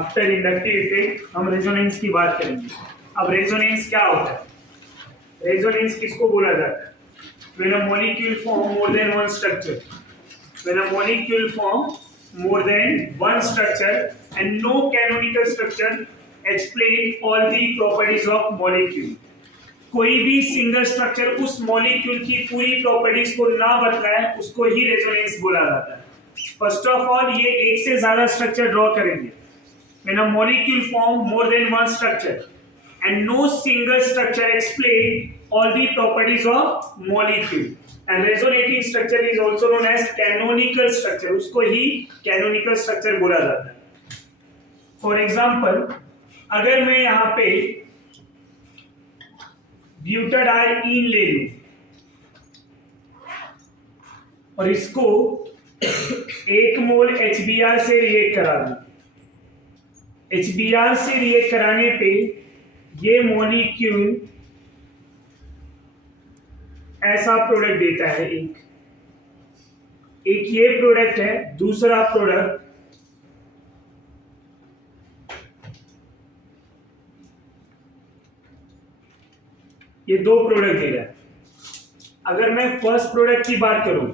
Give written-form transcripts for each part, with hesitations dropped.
After inductive effect हम resonance की बात करेंगे। अब रेजोनेंस क्या होता है? रेजोनेंस किसको बोला जाता है? When a molecule form more than one structure. When a molecule form more than one structure and no canonical structure explain all the properties of molecule. कोई भी सिंगल स्ट्रक्चर उस मॉलिक्यूल की पूरी प्रॉपर्टीज को ना बतलाए उसको ही रेजोनेंस बोला जाता है। फर्स्ट ऑफ ऑल ये एक से ज्यादा स्ट्रक्चर ड्रॉ करेंगे। When a molecule form more than one structure and no single structure explain all the properties of molecule and resonating structure is also known as canonical structure, उसको ही canonical structure बोला जाता है। For example अगर मैं यहाँ पे ब्यूटाडाइईन ले लूं और इसको 1 मोल HBr से रिएक्ट करा दूं, HBr से रिएक्ट कराने पे ये मॉलिक्यूल ऐसा प्रोडक्ट देता है। एक ये प्रोडक्ट है, दूसरा प्रोडक्ट ये दो प्रोडक्ट दे रहा है। अगर मैं फर्स्ट प्रोडक्ट की बात करूं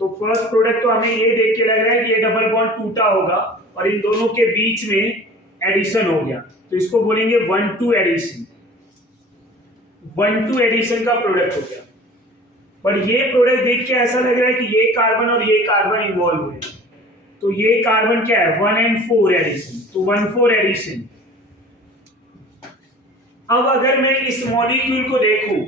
तो फर्स्ट प्रोडक्ट तो हमें ये देख के लग रहा है कि ये डबल बॉन्ड टूटा होगा और इन दोनों के बीच में एडिशन हो गया, तो इसको बोलेंगे 1-2 एडिशन। 1-2 एडिशन का प्रोडक्ट हो गया। पर ये प्रोडक्ट देख के ऐसा लग रहा है कि ये कार्बन और ये कार्बन इन्वॉल्व हुए, तो ये कार्बन क्या है 1 and 4 एडिशन, तो 1-4 एडिशन। अब अगर मैं इस मॉलिक्यूल को देखूं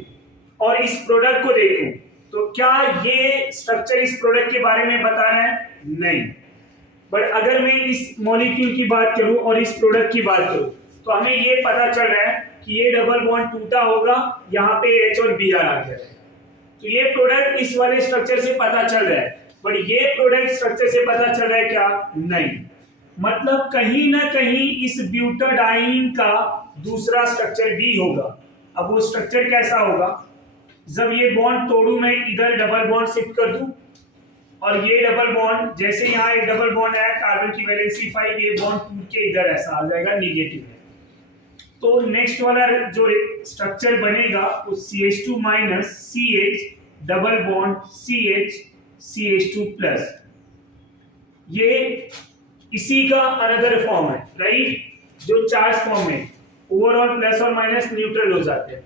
और इस प्रोडक्ट को देखूं तो क्या ये स्ट्रक्चर इस प्रोडक्ट के बारे में बता रहा है? नहीं। बट अगर मैं इस मॉलिक्यूल की बात करूं और इस प्रोडक्ट की बात करूं तो हमें ये पता चल रहा है कि ये डबल बॉन्ड टूटा होगा, यहाँ पे H और Br आ गया है, तो ये प्रोडक्ट इस वाले स्ट्रक्चर से पता चल रहा है। बट ये प्रोडक्ट स्ट्रक्चर से पता चल रहा है क्या? नहीं। मतलब कहीं ना कहीं इस ब्यूटाडाइईन का दूसरा स्ट्रक्चर भी होगा। अब वो स्ट्रक्चर कैसा होगा? जब ये बॉन्ड तोड़ू मैं इधर डबल बॉन्ड शिफ्ट कर दूं और ये डबल बॉन्ड जैसे यहाँ एक डबल बॉन्ड है, कार्बन की वैलेंसी 5, ये बॉन्ड टूट के इधर ऐसा आ जाएगा नेगेटिव है, तो नेक्स्ट वाला जो स्ट्रक्चर बनेगा वो CH2 minus CH double bond CH CH2 plus, ये इसी का अनदर फॉर्म है, राइट? जो चार्ज फॉर्म में ओवरऑल प्लस और माइनस न्यूट्रल हो जाते हैं,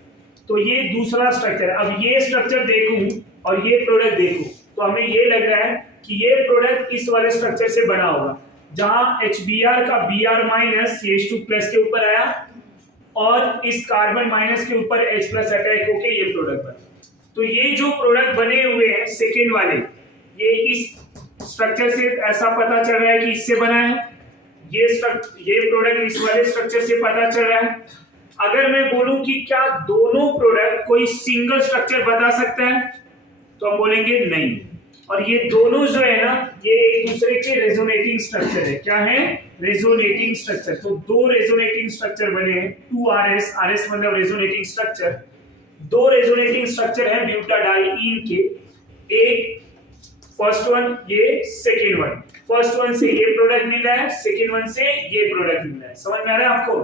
तो ये दूसरा स्ट्रक्चर। अब ये स्ट्रक्चर देखूं और ये प्रोडक्ट देखूं तो हमें ये लग रहा है कि ये प्रोडक्ट इस वाले स्ट्रक्चर से बना होगा, जहां HBr का Br माइनस CH2 प्लस के ऊपर आया और इस कार्बन माइनस के ऊपर H प्लस अटैक होके ये प्रोडक्ट बना। तो ये जो प्रोडक्ट बने हुए हैं सेकेंड वाले, ये इस स्ट्रक्चर से ऐसा पता चल रहा है कि इससे बना है, ये प्रोडक्ट इस वाले स्ट्रक्चर से पता चल रहा है। अगर मैं बोलूं कि क्या दोनों प्रोडक्ट कोई सिंगल स्ट्रक्चर बता सकता है तो हम बोलेंगे नहीं। और ये दोनों जो है ना, ये एक दूसरे के रेजोनेटिंग स्ट्रक्चर है। क्या है? Resonating structure. तो दो रेजोनेटिंग स्ट्रक्चर बने हैं, 2RS, RS मतलब रेजोनेटिंग स्ट्रक्चर। दो रेजोनेटिंग स्ट्रक्चर है ब्यूटाडाइईन के, एक फर्स्ट वन, ये सेकेंड वन। फर्स्ट वन से ये प्रोडक्ट मिल रहा है, सेकेंड वन से ये प्रोडक्ट मिल रहा है। समझ में आ रहा है आपको?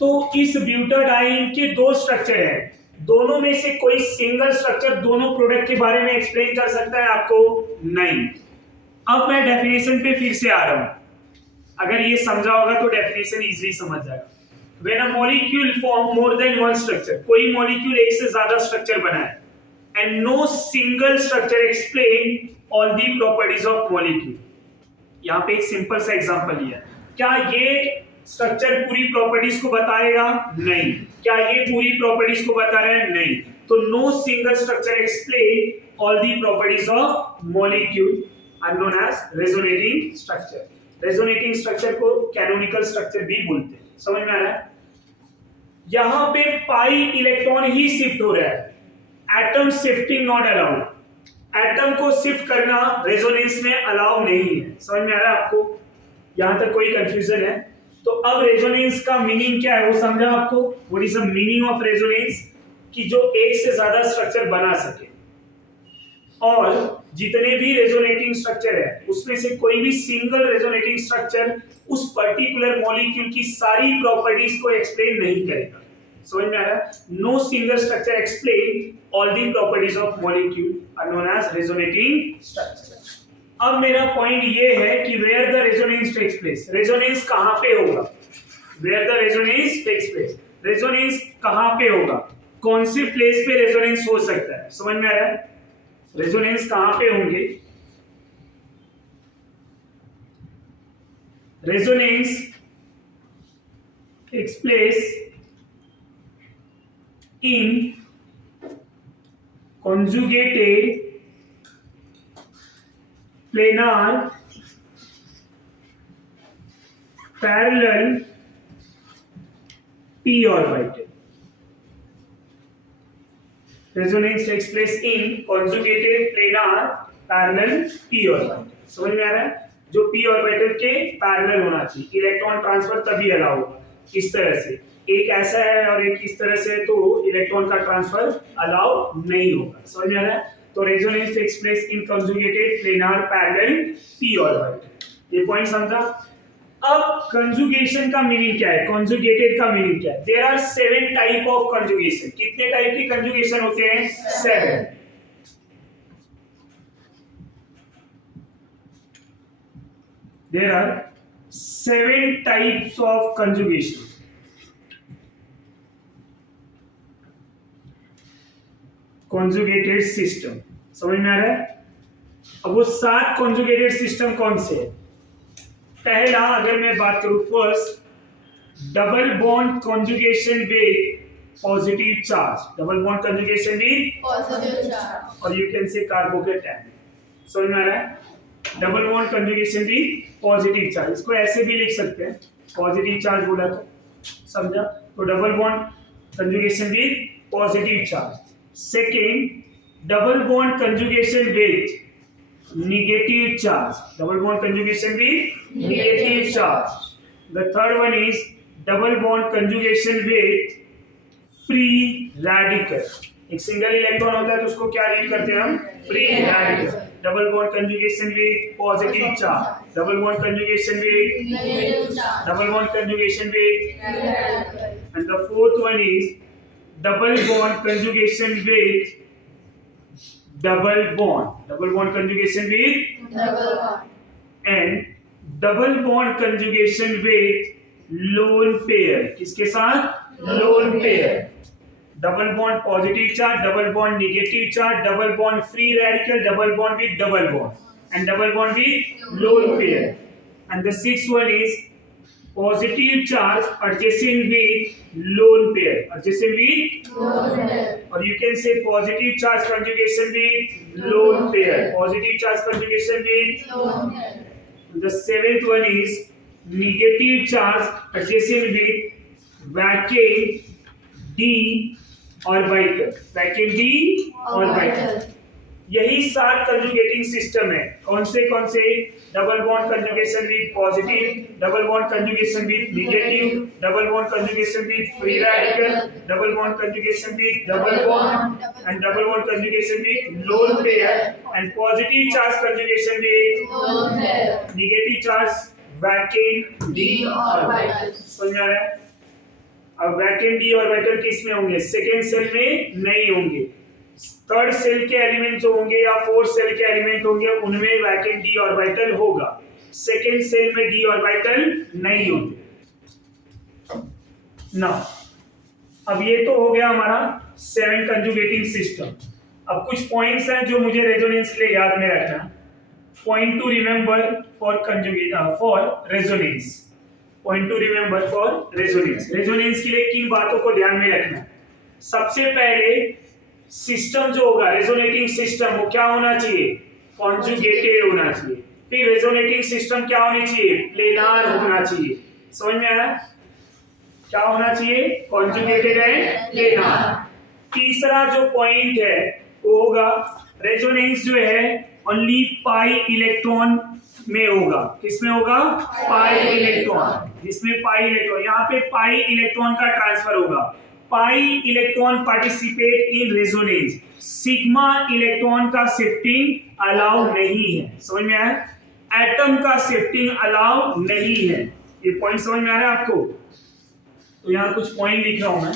तो इस ब्यूटाडाइईन के दो स्ट्रक्चर हैं, दोनों में से कोई सिंगल स्ट्रक्चर दोनों प्रोडक्ट के बारे में एक्सप्लेन कर सकता है आपको? नहीं। अब मैं डेफिनेशन पे फिर से आ रहा हूं, अगर ये समझा होगा तो डेफिनेशन इजीली समझ जाएगा। When a molecule form more than one structure, कोई मॉलिक्यूल एक से ज्यादा स्ट्रक्चर बनाए and no single structure explain all the properties of molecule। यहाँ पे एक सिंपल सा एग्जांपल लिया, क्या ये स्ट्रक्चर पूरी प्रॉपर्टीज को बताएगा? नहीं। क्या ये पूरी प्रॉपर्टीज को बता रहा है? नहीं। तो no single structure explain all the properties of molecule are known as resonating structure. Resonating structure को कैनोनिकल स्ट्रक्चर भी बोलते हैं। समझ में आ रहा है? यहां पे पाई इलेक्ट्रॉन ही शिफ्ट हो रहा है, atom shifting not allowed. Atom को शिफ्ट करना रेजोनेंस में अलाउ नहीं है। समझ में आ रहा है आपको? यहां तक कोई कंफ्यूजन है? तो अब रेजोनेंस का मीनिंग क्या है वो समझा आपको? What is the meaning of resonance? कि जो एक से ज्यादा स्ट्रक्चर बना सके। और जितने भी रेजोनेटिंग स्ट्रक्चर है उसमें से कोई भी सिंगल रेजोनेटिंग स्ट्रक्चर उस पर्टिकुलर मॉलिक्यूल की सारी प्रॉपर्टीज को एक्सप्लेन नहीं करेगा। समझ में आ रहा है? No single structure explain all the properties of molecule are known as resonating structure. अब मेरा पॉइंट ये है कि where the resonance takes place, resonance कहां पे होगा, where the resonance takes place, resonance कहां पे होगा, कौन सी प्लेस पे रेजोनेंस हो सकता है। समझ में आ रहा है? रेजोनेंस कहां पे होंगे, resonance takes place in conjugated planar parallel p orbital. Resonance takes place in conjugated planar parallel p orbital. समझ में आ रहा है? जो p ऑर्बिटल के पैरेलल होना चाहिए, इलेक्ट्रॉन ट्रांसफर तभी अलाउ होगा। इस तरह से एक ऐसा है और एक इस तरह से, तो इलेक्ट्रॉन का ट्रांसफर अलाउ नहीं होगा। समझ में आ रहा है? तो resonance takes place in conjugated planar parallel p orbital. ये पॉइंट समझा? अब कंजुगेशन का मीनिंग क्या है, कंजुगेटेड का मीनिंग क्या है? There are 7 type of conjugation. कितने टाइप की कंजुगेशन होते हैं? 7। There are 7 types of conjugation. Conjugated system. समझ में आ रहा है? अब वो 7 conjugated system कौन से है? पहला अगर मैं बात करूं, first double bond conjugation with positive charge. Double bond conjugation with positive charge. और you can say carbocation. समझ में आ रहा है? डबल बॉन्ड कंजुगेशन भी पॉजिटिव चार्ज, इसको ऐसे भी लिख सकते हैं, पॉजिटिव चार्ज बोला तो समझा? तो डबल बॉन्ड कंजुगेशन भी positive charge. Second double bond conjugation with negative charge, double bond conjugation with negative charge. The third one is double bond conjugation with free radical. एक सिंगल इलेक्ट्रॉन होता है तो उसको क्या रीड करते हैं हम? Free radical. double bond conjugation with positive charge, double bond conjugation with Negative charge. double bond conjugation with, Radical. and the fourth one is double bond conjugation with double bond conjugation with, Double bond. and double bond conjugation with lone pair। किसके साथ? lone pair। Double bond positive charge, double bond negative charge, double bond free radical, double bond with double bond and double bond with lone pair. And the sixth one is positive charge adjacent with lone pair, adjacent with, or you can say positive charge conjugation with lone pair, positive charge conjugation with। The seventh one is negative charge adjacent with vacant d orbital, vacant D orbital. यही 7 कंजुगेटिंग system है। कौन से? Double bond conjugation with positive, double bond conjugation with negative, double bond conjugation with free radical, double bond conjugation with double bond and double bond conjugation with lone pair and positive charge conjugation with negative charge vacant D orbital. समझ आ रहा है? अब vacant D orbital किस में होंगे? Second cell में नहीं होंगे। थर्ड सेल के एलिमेंट जो होंगे या फोर्थ सेल के एलिमेंट होंगे उनमें वैकेंट डी ऑर्बिटल होगा, सेकेंड सेल में डी ऑर्बिटल नहीं होंगे। ना अब ये तो हो गया हमारा 7 कंजुगेटिंग सिस्टम। अब कुछ पॉइंट्स हैं जो मुझे रेजोनेंस के लिए याद में रखना। Point two remember for resonance, point two remember for resonance. Resonance के लिए किन बातों को ध्यान में रखना? सबसे पहले सिस्टम जो होगा रेजोनेटिंग सिस्टम वो क्या होना चाहिए? कॉन्जुगेटेड होना चाहिए। फिर रेजोनेटिंग सिस्टम क्या होनी चाहिए? प्लेनार होना चाहिए। समझ में आया? क्या होना चाहिए? Conjugated and planar. तीसरा जो पॉइंट है वो होगा रेजोनेंस जो है ओनली पाई इलेक्ट्रॉन में होगा। किसमें होगा? पाई इलेक्ट्रॉन, जिसमें पाई इलेक्ट्रॉन, यहाँ पे पाई इलेक्ट्रॉन का ट्रांसफर होगा। Pi electron participate in resonance, sigma electron का शिफ्टिंग अलाउ नहीं है। समझ में आया? एटम का शिफ्टिंग अलाउ नहीं है। ये पॉइंट समझ में आ रहा है आपको? तो यहां कुछ पॉइंट लिख रहा हूं मैं।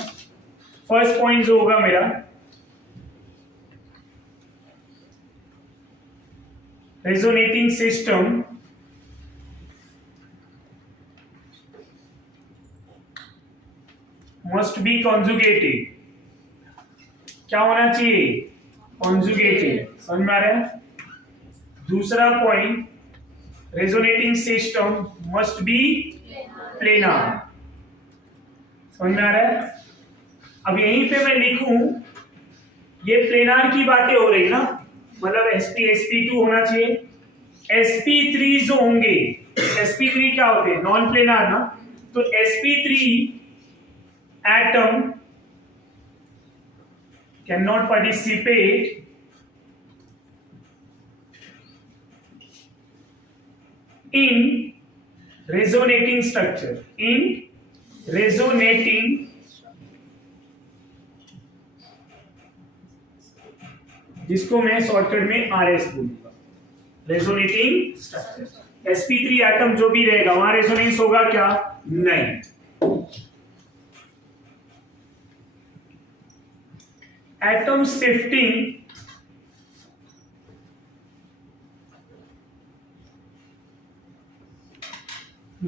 फर्स्ट पॉइंट जो होगा मेरा, resonating system must be conjugated. क्या होना चाहिए? कॉन्जुगेटेड। समझ में आ रहा है? दूसरा point, resonating system must be planar. समझ में आ रहा है? अब यहीं पे मैं लिखूं, ये प्लेनार की बातें हो रही ना, मतलब sp2 होना चाहिए। sp3 जो होंगे, sp3 क्या होते हैं? नॉन प्लेनार ना। तो sp3 atom cannot participate in resonating structure, in resonating जिसको मैं शॉर्टकट में RS बोलूंगा, रेजोनेटिंग स्ट्रक्चर। sp3 एटम जो भी रहेगा वहां रेजोनेंस होगा क्या? नहीं। Atom shifting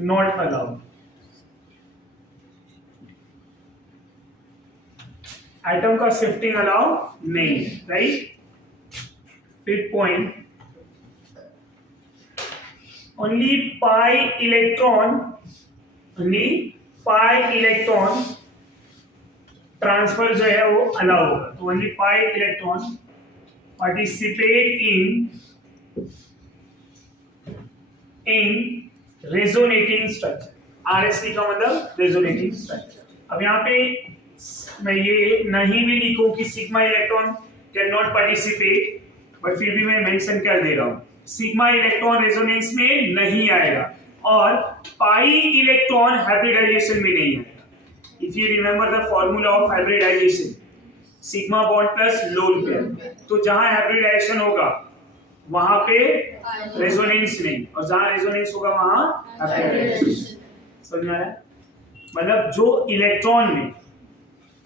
not allowed. Atom का शिफ्टिंग अलाउ नहीं है, right? Fifth point, only pi electron transfer जो है वो अलाउ होगा। तो only pi electron participate in resonating structure. RST का मतलब रेजोनेटिंग स्ट्रक्चर। अब यहाँ पे मैं ये नहीं भी लिखूं कि sigma electron can not participate, but फिर भी मैं मेंशन कर दे रहा हूं, सिग्मा इलेक्ट्रॉन रेजोनेंस में नहीं आएगा और पाई इलेक्ट्रॉन हाइब्रिडाइजेशन में नहीं आएगा। If you remember the formula of hybridisation, sigma bond plus lone pair, तो जहां हाइब्रिडाइजेशन होगा वहां पे रेजोनेंस नहीं, और जहां रेजोनेंस होगा वहां हाइब्रिडाइजेशन। समझ में आया? मतलब जो इलेक्ट्रॉन में,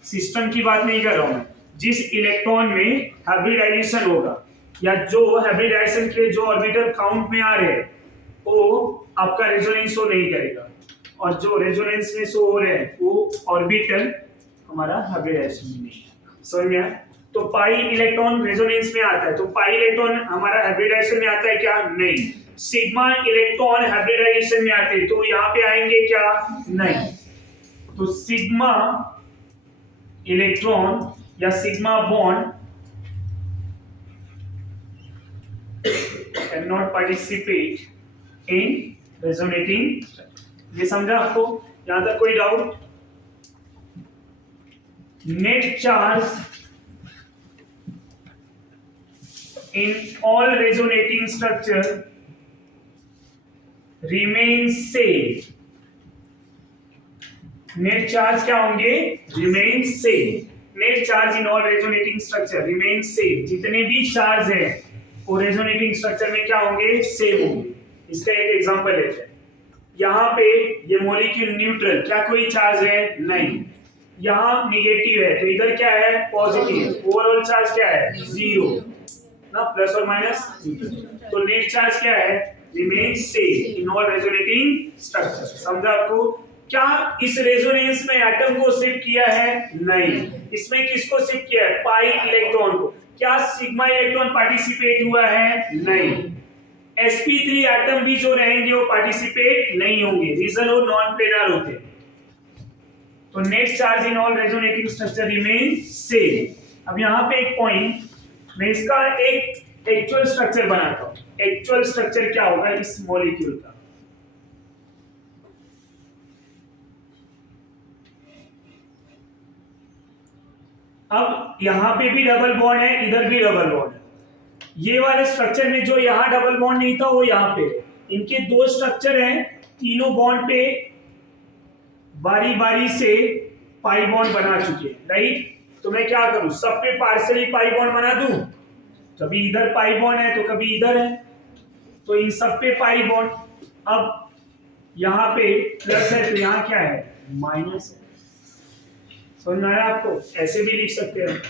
सिस्टम की बात नहीं कर रहा हूं मैं, जिस इलेक्ट्रॉन में हाइब्रिडाइजेशन होगा या जो हाइब्रिडाइजेशन के जो ऑर्बिटल काउंट में आ रहे हैं वो आपका रेजोनेंस शो नहीं करेगा, और जो रेजोनेंस में शो हो रहे हैं वो ऑर्बिटल हमारा हाइब्रिडाइजेशन में नहीं है। समझ में आया? तो पाई इलेक्ट्रॉन रेजोनेंस में आता है, तो पाई इलेक्ट्रॉन हमारा हाइब्रिडाइजेशन में आता है क्या? नहीं। सिग्मा इलेक्ट्रॉन हाइब्रिडाइजेशन में आते हैं, तो यहाँ पे आएंगे क्या? नहीं। तो सिग्मा इलेक्ट्रॉन या sigma bond cannot participate in resonating structure। ये समझा आपको? यहां तक कोई doubt? Net charge in all resonating structure remains same। Net charge क्या होंगे? remain same। Net charge in all resonating structure remain same। जितने भी चार्ज हैं वो रेजोनेटिंग स्ट्रक्चर में क्या होंगे? सेम होंगे। इसका एक एग्जांपल लेते हैं। यहाँ पे ये मॉलिक्यूल न्यूट्रल, क्या कोई चार्ज है? नहीं। यहाँ निगेटिव है तो इधर क्या है? पॉजिटिव। ओवरऑल चार्ज क्या है? जीरो ना, प्लस और माइनस। तो नेट चार्ज क्या है? Remain same in all resonating structure. समझा आपको? क्या इस रेजोनेंस में एटम को शिफ्ट किया है? नहीं। इसमें किसको शिफ्ट किया है? पाई इलेक्ट्रॉन को। क्या सिग्मा इलेक्ट्रॉन पार्टिसिपेट हुआ है? नहीं। sp3 एटम भी जो रहेंगे वो पार्टिसिपेट नहीं होंगे, रीजन वो नॉन प्लेनर होते। तो net charge in all resonating structure remain same. अब यहाँ पे एक पॉइंट, मैं इसका एक एक्चुअल स्ट्रक्चर बनाता हूं। एक्चुअल स्ट्रक्चर क्या होगा इस मॉलिक्यूल का? अब यहां पे भी डबल बॉन्ड है, इधर भी डबल बॉन्ड है। ये वाले स्ट्रक्चर में जो यहां डबल बॉन्ड नहीं था वो यहां पे, इनके दो स्ट्रक्चर हैं, तीनों बॉन्ड पे बारी बारी से पाई बॉन्ड बना चुके हैं, राइट। तो मैं क्या करूं, सब पे पार्शियली पाई बॉन्ड बना दूं, कभी इधर पाई बॉन्ड है तो कभी इधर है, तो इन सब पे पाई बॉन्ड। अब यहाँ पे प्लस है तो यहाँ क्या है, माइनस है। समझ में आया आपको, ऐसे भी लिख सकते हैं,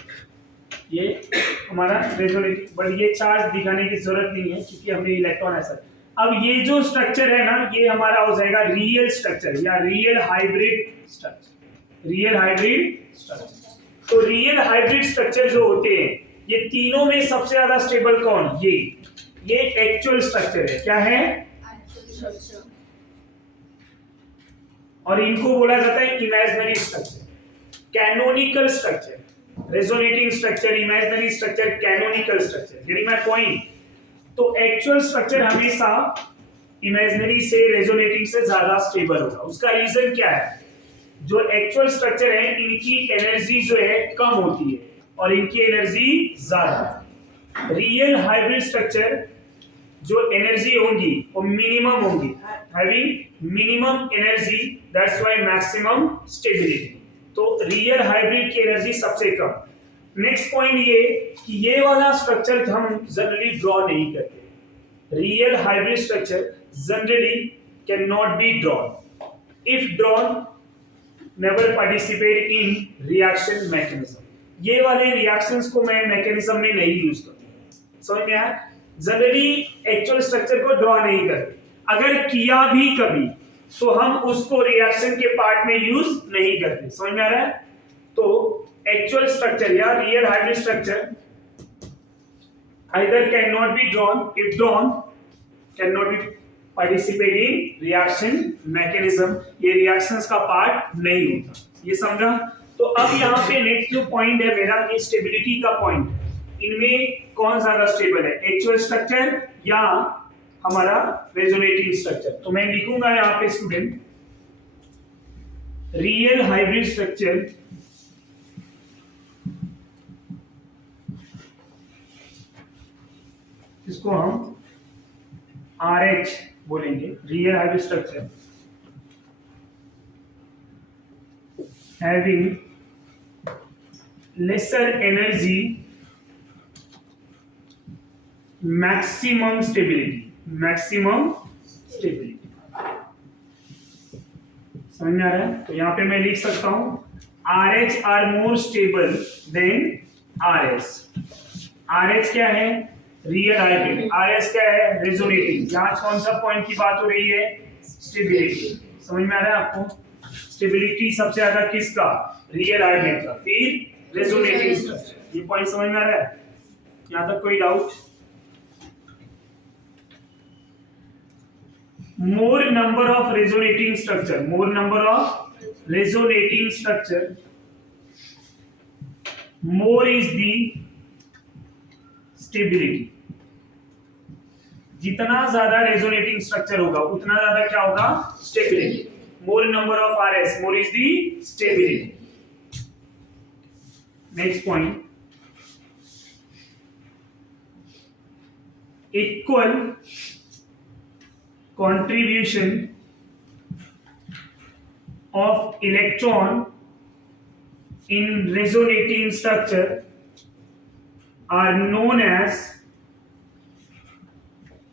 ये हमारा रेजोनेटिंग, बट ये चार्ज दिखाने की जरूरत नहीं है क्योंकि हमने इलेक्ट्रॉन ऐसा। अब ये जो स्ट्रक्चर है ना, ये हमारा हो जाएगा रियल स्ट्रक्चर या real hybrid structure, real hybrid structure. तो रियल हाइब्रिड स्ट्रक्चर जो होते हैं, ये तीनों में सबसे ज्यादा स्टेबल कौन, ये एक्चुअल स्ट्रक्चर है। क्या है, और इनको बोला जाता है imaginary structure, canonical structure, resonating structure, imaginary structure, canonical structure. Getting my point. तो एक्चुअल स्ट्रक्चर हमेशा इमेजिनरी से, रेजोनेटिंग से ज्यादा स्टेबल होगा। उसका रीजन क्या है, जो एक्चुअल स्ट्रक्चर है इनकी एनर्जी जो है कम होती है और इनकी एनर्जी ज्यादा। रियल हाइब्रिड स्ट्रक्चर जो एनर्जी होंगी वो मिनिमम होंगी, having minimum energy, that's why maximum stability. तो रियल हाइब्रिड की एनर्जी सबसे कम। नेक्स्ट पॉइंट ये कि ये वाला स्ट्रक्चर हम जनरली ड्रॉ नहीं करते। Real hybrid structure generally can not be drawn, if drawn never participate in reaction mechanism. ये वाले रिएक्शंस को मैं मैकेनिज्म में नहीं यूज करता। समझ में आया, जनरली एक्चुअल स्ट्रक्चर को ड्रॉ नहीं करते, अगर किया भी कभी तो हम उसको रिएक्शन के पार्ट में यूज नहीं करते। समझ में आ रहा है। तो एक्चुअल स्ट्रक्चर या real hybrid structure either cannot be drawn, if drawn cannot be participate in reaction mechanism, ये रिएक्शंस का पार्ट नहीं होता। ये समझा। तो अब यहाँ पे नेक्स्ट जो पॉइंट है मेरा, ये स्टेबिलिटी का पॉइंट, इनमें कौन ज्यादा स्टेबल है, एक्चुअल स्ट्रक्चर या हमारा रेजोनेटिंग स्ट्रक्चर। तो मैं लिखूंगा यहाँ पे स्टूडेंट, रियल हाइब्रिड स्ट्रक्चर इसको हम RH बोलेंगे, real hybrid structure having laser energy maximum stability, maximum stability. समझ में आ रहा है। तो यहां पे मैं लिख सकता हूं RH are more stable than RS। RH क्या है, रियल हाइब्रिड, RS क्या है, रेजोनेटिंग। यहां कौन सा पॉइंट की बात हो रही है, स्टेबिलिटी। समझ में आ रहा है आपको, स्टेबिलिटी सबसे ज्यादा किसका, रियल हाइब्रिड का, फिर रेजोनेटिंग स्ट्रक्चर। ये पॉइंट समझ में आ रहा है, यहां तक कोई doubt. more number of resonating structure, more number of resonating structure, more is the stability। जितना ज्यादा रेजोनेटिंग स्ट्रक्चर होगा उतना ज्यादा क्या होगा, stability. more number of RS, more is the stability। next point, equal contribution of electron in resonating structure are known as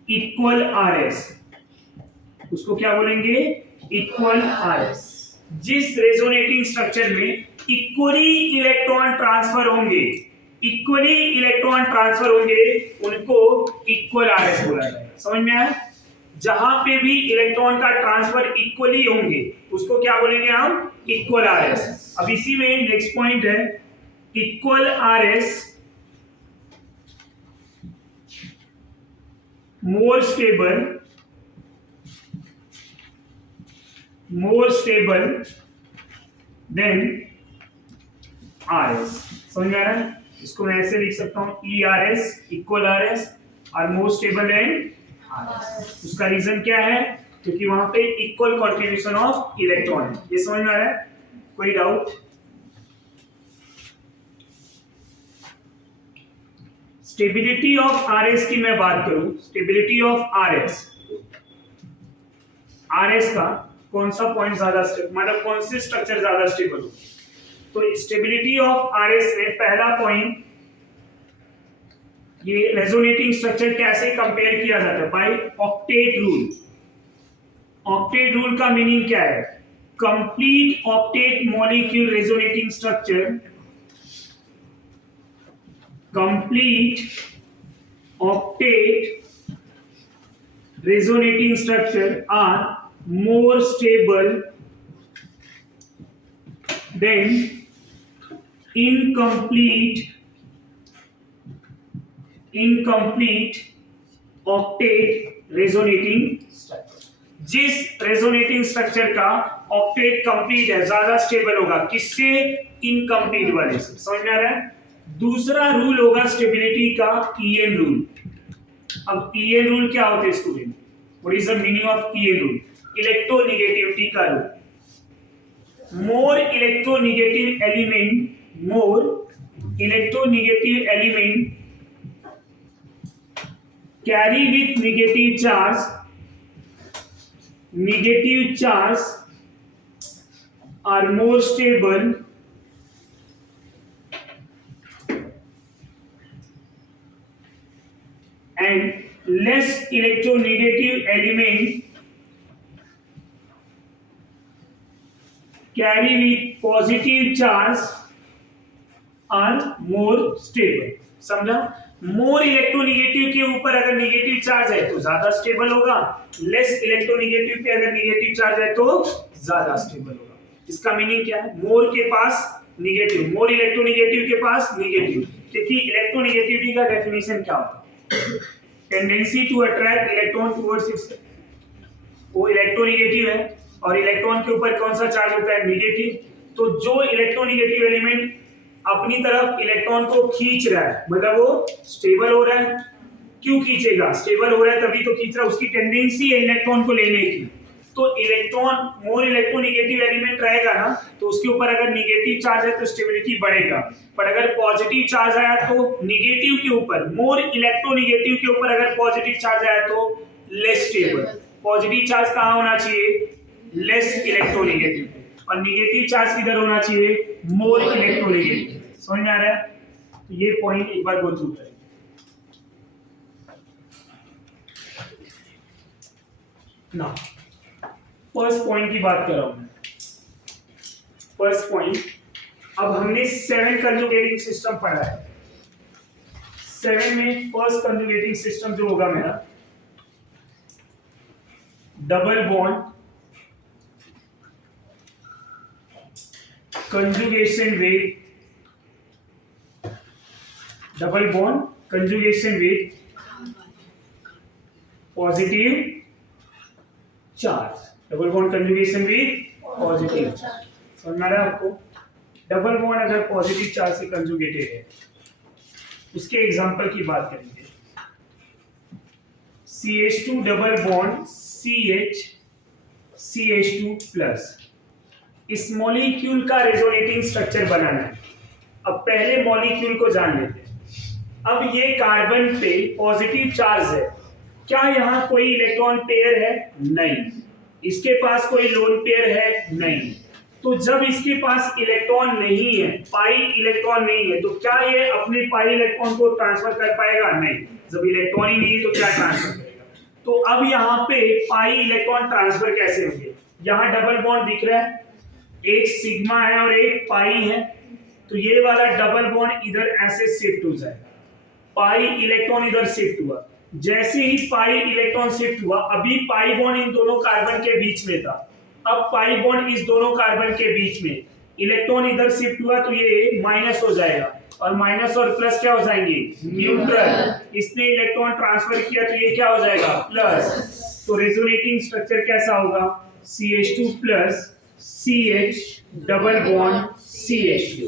equal RS। उसको क्या बोलेंगे, इक्वल RS। जिस रेजोनेटिंग स्ट्रक्चर में इक्वली इलेक्ट्रॉन ट्रांसफर होंगे, इक्वली इलेक्ट्रॉन ट्रांसफर होंगे, उनको equal RS बोला जाएगा। समझ में आया। जहां पे भी इलेक्ट्रॉन का ट्रांसफर इक्वली होंगे उसको क्या बोलेंगे हम, इक्वल RS। अब इसी में नेक्स्ट पॉइंट है, equal RS more stable than RS। समझ में आ रहा है। इसको मैं ऐसे लिख सकता हूं, ERS इक्वल RS और मोर स्टेबल देन RS। उसका रीजन क्या है, क्योंकि वहां पे इक्वल कंट्रीब्यूशन ऑफ इलेक्ट्रॉन है। ये समझ में आ रहा है, कोई डाउट। स्टेबिलिटी ऑफ RS की मैं बात करूं, स्टेबिलिटी ऑफ RS का कौन सा पॉइंट ज्यादा स्टेबल, मतलब कौन से स्ट्रक्चर ज्यादा स्टेबल हो, तो स्टेबिलिटी ऑफ आरएस में पहला पॉइंट, ये रेजोनेटिंग स्ट्रक्चर कैसे कंपेयर किया जाता है? By octet rule. Octet rule का मीनिंग क्या है? Complete octet molecule resonating structure, complete octet resonating structure are more stable than incomplete octet resonating structure। जिस रेजोनेटिंग स्ट्रक्चर का ऑक्टेट कंप्लीट है, ज्यादा स्टेबल होगा किससे? इनकम्प्लीट वाले से। समझ में आ रहा है? दूसरा रूल होगा स्टेबिलिटी का ईएन रूल। अब ईएन रूल क्या होता है student? What is the meaning of EN rule? Electronegativity का rule. More electronegative element carry with negative charge are more stable and less electronegative element carry with positive charge are more stable। समझा? मोर electronegative के ऊपर अगर negative charge है तो ज्यादा stable होगा, less electronegative पे अगर नेगेटिव चार्ज है तो ज्यादा स्टेबल होगा। इसका मीनिंग क्या है? मोर के पास नेगेटिव, मोर इलेक्ट्रोनेगेटिव के पास नेगेटिव। क्योंकि इलेक्ट्रोनेगेटिविटी का डेफिनेशन क्या होता है? Tendency to attract electron towards its. वो इलेक्ट्रोनेगेटिव है और इलेक्ट्रॉन के ऊपर कौन सा चार्ज होता है? नेगेटिव। तो जो इलेक्ट्रोनेगेटिव एलिमेंट अपनी तरफ इलेक्ट्रॉन को खींच रहा है, मतलब वो स्टेबल हो रहा है। क्यों खींचेगा? स्टेबल हो रहा है तभी तो खींच रहा है, उसकी टेंडेंसी है इलेक्ट्रॉन को लेने की। तो इलेक्ट्रॉन, मोर इलेक्ट्रोनेगेटिव एलिमेंट रहेगा ना, तो उसके ऊपर अगर नेगेटिव चार्ज है तो स्टेबिलिटी बढ़ेगा, पर अगर पॉजिटिव चार्ज आया तो नेगेटिव के ऊपर, मोर इलेक्ट्रोनेगेटिव के ऊपर अगर पॉजिटिव चार्ज आया तो लेस स्टेबल। पॉजिटिव चार्ज कहाँ होना चाहिए? लेस इलेक्ट्रोनेगेटिव, और नेगेटिव चार्ज किधर होना चाहिए? More electronegative. समझ में आ रहा है? तो ये पॉइंट एक बार गो थ्रू करें। ना फर्स्ट पॉइंट की बात कर रहा हूं मैं। फर्स्ट पॉइंट, अब हमने 7 कंजुगेटिंग सिस्टम पढ़ा है। 7 में फर्स्ट कंजुगेटिंग सिस्टम जो होगा मेरा, double bond conjugation with double bond conjugation with positive charge, double bond conjugation with positive charge। समझ में आ रहा है आपको? डबल बॉन्ड अगर पॉजिटिव चार्ज से कंजुगेटेड है, उसके एग्जांपल की बात करेंगे। CH2 double bond CH2 plus. इस मॉलिक्यूल का रेजोनेटिंग स्ट्रक्चर बनाना है। अब पहले मॉलिक्यूल को जान लेते हैं। अब ये कार्बन पे पॉजिटिव चार्ज है, क्या यहाँ कोई इलेक्ट्रॉन पेयर है? नहीं। इसके पास कोई लोन पेयर है? नहीं। तो जब इसके पास इलेक्ट्रॉन नहीं है, पाई इलेक्ट्रॉन नहीं है, तो क्या ये अपने पाई इलेक्ट्रॉन को ट्रांसफर कर पाएगा? नहीं। जब इलेक्ट्रॉन ही नहीं है तो क्या ट्रांसफर करेगा? तो अब यहाँ पे पाई इलेक्ट्रॉन ट्रांसफर कैसे होंगे? यहाँ डबल बॉन्ड दिख रहा है, एक सिग्मा है और एक पाई है, तो ये वाला डबल बॉन्ड इधर ऐसे शिफ्ट हो जाएगा, पाई इलेक्ट्रॉन इधर शिफ्ट हुआ। जैसे ही पाई इलेक्ट्रॉन शिफ्ट हुआ, अभी पाई बॉन्ड इन दोनों कार्बन के बीच में था, अब पाई बॉन्ड इस दोनों कार्बन के बीच में, इलेक्ट्रॉन इधर शिफ्ट हुआ तो ये माइनस हो जाएगा, और माइनस और प्लस क्या हो जाएंगे? न्यूट्रल। इसने इलेक्ट्रॉन ट्रांसफर किया तो ये क्या हो जाएगा? प्लस। तो रेजोनेटिंग स्ट्रक्चर कैसा होगा? CH2 plus CH double bond CH2।